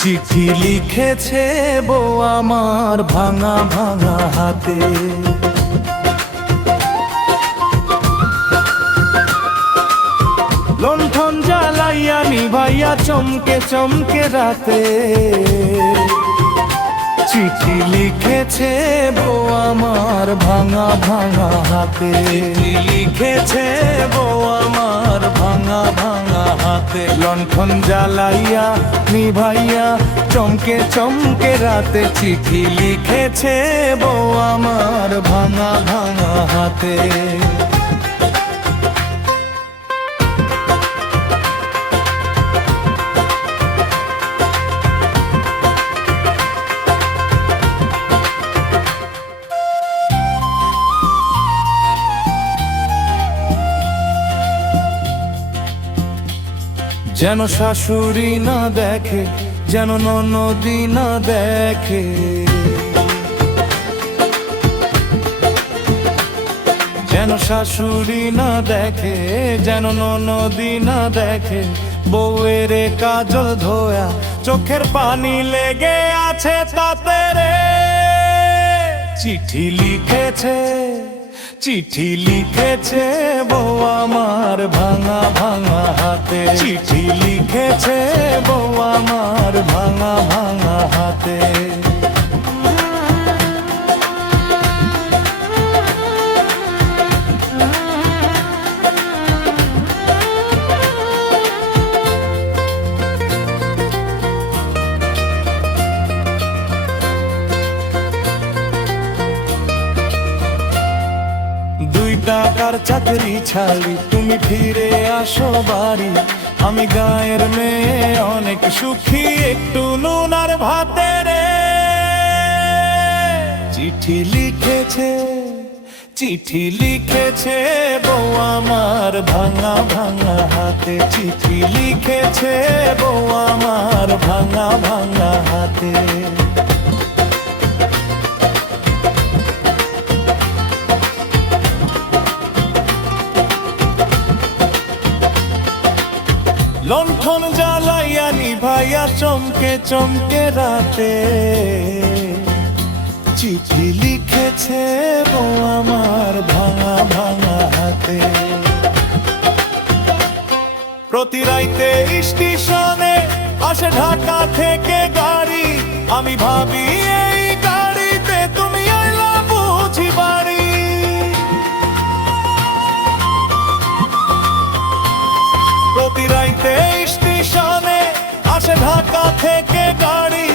চিঠি লিখেছে বউ আমার ভাঙা ভাঙা হাতে। লণ্ঠন জ্বালাইয়া নিভাইয়া চমকে চমকে রাতে, চিঠি লিখেছে বউ আমার ভাঙা ভাঙা হাতে। চিঠি লিখেছে বউ আমার ভাঙা ভাঙা হাতে। লণ্ঠন জ্বালাইয়া নিভাইয়া চমকে চমকে রাতে, চিঠি লিখেছে বউ আমার ভাঙা ভাঙা হাতে। যেন শাশুড়ি না দেখে, যেন ননদি না দেখে, যেন শাশুড়ি না দেখে, যেন ননদি না দেখে, বউয়ের কাজল ধোয়া চোখের পানি লেগে আছে তাতে রে। চিঠি লিখেছে, চিঠি লিখেছে বউ আমার ভাঙা ভাঙা হাতে। চিঠি লিখেছে বউ আমার ভাঙা ভাঙা হাতে। টাকার চাকরি ছাড়ি তুমি ফিরে আসো বাড়ি। আমি গায়ের মেয়ে অনেক সুখী, একটু নুন আর ভাতে রে। চিঠি লিখেছে, চিঠি লিখেছে বউ আমার ভাঙা ভাঙা হাতে। চিঠি লিখেছে বউ আমার ভাঙা ভাঙা হাতে। লণ্ঠন জ্বালাইয়া নিভাইয়া চমকে চমকে রাতে, চিঠি লিখেছে বউ আমার ভাঙা ভাঙা হাতে। প্রতি রাইতে স্টেশনে আসে ঢাকা থেকে গাড়ি, আমি ভাবি এই গাড়িতে তুমি আইলা বুঝি বাড়ি। প্রতি রাইতে স্টেশনে আসে ঢাকা থেকে গাড়ি,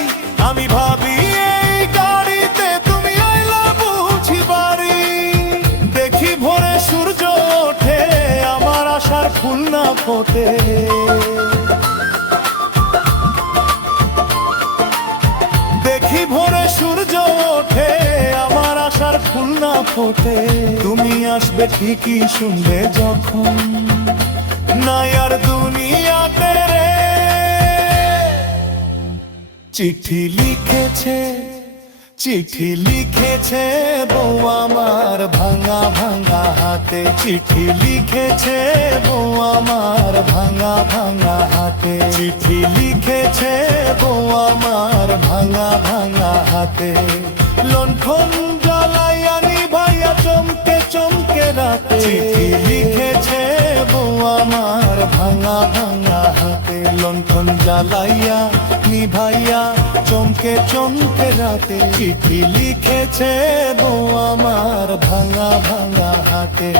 আমি ভাবি এই গাড়িতে তুমি আইলা বুঝি বাড়ি। দেখি ভোরে সূর্য ওঠে, আমার আশার ফুল না ফোটে। দেখি ভোরে সূর্য ওঠে, আমার আশার ফুল না ফোটে। তুমি আসবে ঠিকই শুনবে যখন নাই আর দুনিয়াতে রে। চিঠি লিখেছে, চিঠি লিখেছে বউ আমার ভাঙা ভাঙা হাতে। চিঠি লিখেছে বউ আমার ভাঙা ভাঙা হাতে। চিঠি লিখেছে বউ আমার ভাঙা ভাঙা হাতে। লণ্ঠন জ্বালাইয়া নিভাইয়া চমকে চমকে রাতে, চিঠি লিখেছে বউ আমার ভাঙা ভাঙা হাতে। লণ্ঠন জ্বালাইয়া নিভাইয়া চমকে চমকে রাতে, চিঠি লিখেছে বউ আমার ভাঙা ভাঙা হাতে।